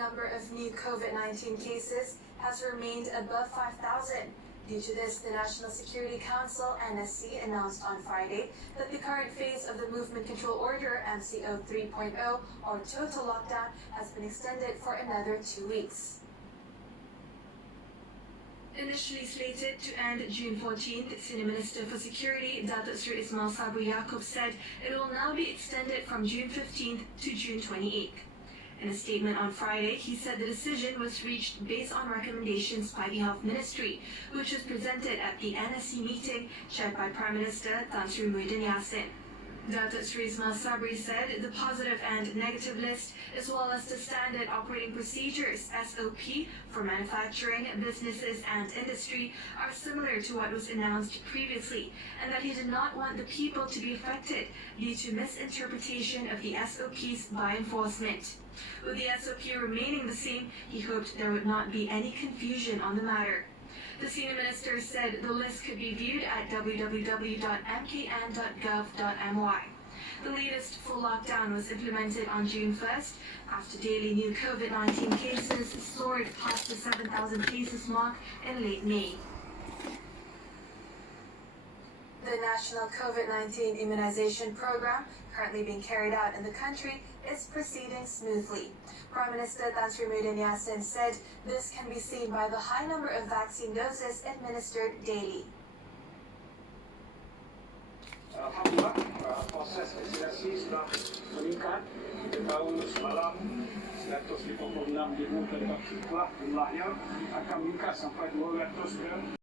number of new COVID-19 cases has remained above 5,000. Due to this, the National Security Council, NSC, announced on Friday that the current phase of the Movement Control Order, MCO 3.0, or total lockdown, has been extended for another 2 weeks. Initially slated to end June 14th, Senior Minister for Security, Datuk Seri Ismail Sabri Yaakob, said it will now be extended from June 15th to June 28th. In a statement on Friday, he said the decision was reached based on recommendations by the Health Ministry, which was presented at the NSC meeting chaired by Prime Minister Tan Sri Muhyiddin Yassin. Datuk Seri Ismail Sabri said the positive and negative list, as well as the standard operating procedures (SOP) for manufacturing, businesses and industry are similar to what was announced previously, and that he did not want the people to be affected due to misinterpretation of the SOPs by enforcement. With the SOP remaining the same, he hoped there would not be any confusion on the matter. The senior minister said the list could be viewed at www.mkn.gov.my. The latest full lockdown was implemented on June 1st after daily new COVID-19 cases soared past the 7,000 cases mark in late May. The national COVID-19 immunization program, currently being carried out in the country, is proceeding smoothly. Prime Minister Tan Sri Muhyiddin Yassin said this can be seen by the high number of vaccine doses administered daily. Alhamdulillah, proses vaksinasi sudah meningkat. Kita tahu semalam 156,000 jumlahnya akan meningkat sampai 200